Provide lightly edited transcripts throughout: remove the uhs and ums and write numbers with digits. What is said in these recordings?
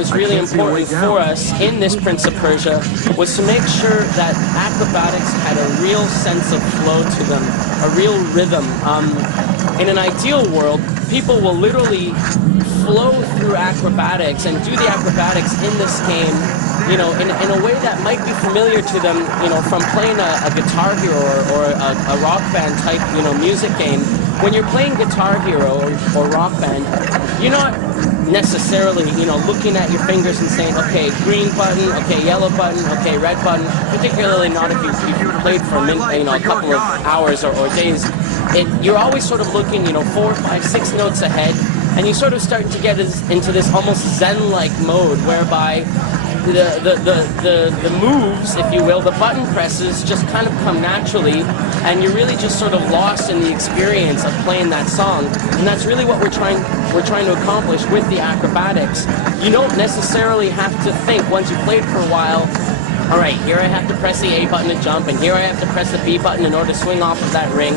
was really important for us in this Prince of Persia was to make sure that acrobatics had a real sense of flow to them, a real rhythm. In an ideal world, people will literally flow through acrobatics and do the acrobatics in this game, you know, in a way that might be familiar to them, you know, from playing a Guitar Hero or a Rock Band type, you know, music game. When you're playing Guitar Hero or Rock Band, you're not necessarily, you know, looking at your fingers and saying, okay, green button, okay, yellow button, okay, red button. Particularly not if you've played for a couple of hours or days. You're always sort of looking, you know, 4, 5, 6 notes ahead, and you sort of start to get into this almost Zen-like mode whereby the moves, if you will, the button presses just kind of come naturally, and you're really just sort of lost in the experience of playing that song. And that's really what we're trying to accomplish with the acrobatics. You don't necessarily have to think once you've played for a while, all right, here I have to press the A button to jump, and here I have to press the B button in order to swing off of that ring.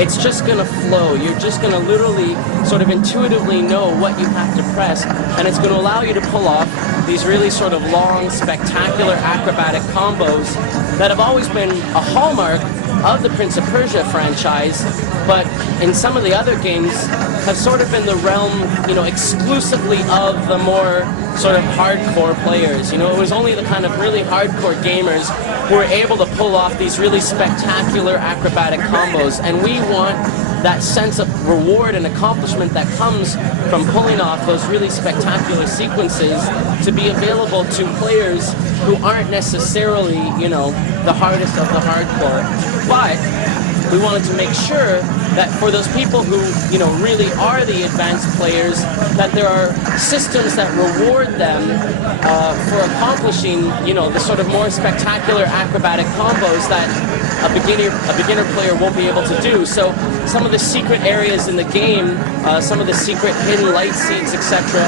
It's just going to flow. You're just going to literally sort of intuitively know what you have to press, and it's going to allow you to pull off these really sort of long, spectacular acrobatic combos that have always been a hallmark of the Prince of Persia franchise, but in some of the other games have sort of been the realm, you know, exclusively of the more sort of hardcore players. You know, it was only the kind of really hardcore gamers who were able to pull off these really spectacular acrobatic combos, and we want that sense of reward and accomplishment that comes from pulling off those really spectacular sequences to be available to players who aren't necessarily, you know, the hardest of the hardcore. But we wanted to make sure that for those people who, you know, really are the advanced players, that there are systems that reward them for accomplishing, you know, the sort of more spectacular acrobatic combos that a beginner player won't be able to do. So some of the secret areas in the game, some of the secret hidden light seeds, etc.,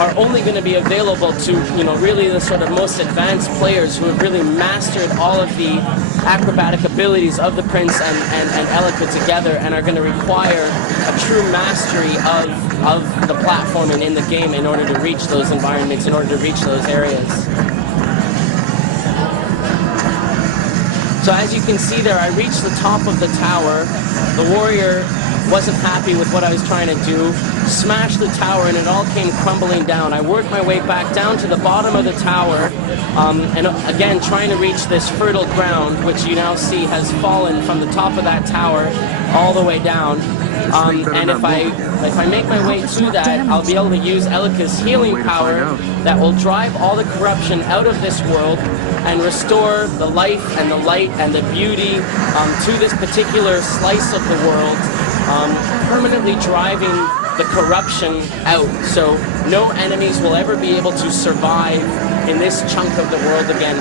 are only going to be available to, you know, really the sort of most advanced players who have really mastered all of the acrobatic abilities of the Prince and Elika together, and are going to require a true mastery of the platforming in the game in order to reach those environments, in order to reach those areas. So as you can see there, I reached the top of the tower. The warrior wasn't happy with what I was trying to do, smashed the tower, and it all came crumbling down. I worked my way back down to the bottom of the tower, and again trying to reach this fertile ground, which you now see has fallen from the top of that tower all the way down. And if I make my way to that, I'll be able to use Elika's healing power that will drive all the corruption out of this world and restore the life and the light and the beauty to this particular slice of the world, permanently driving the corruption out. So no enemies will ever be able to survive in this chunk of the world again.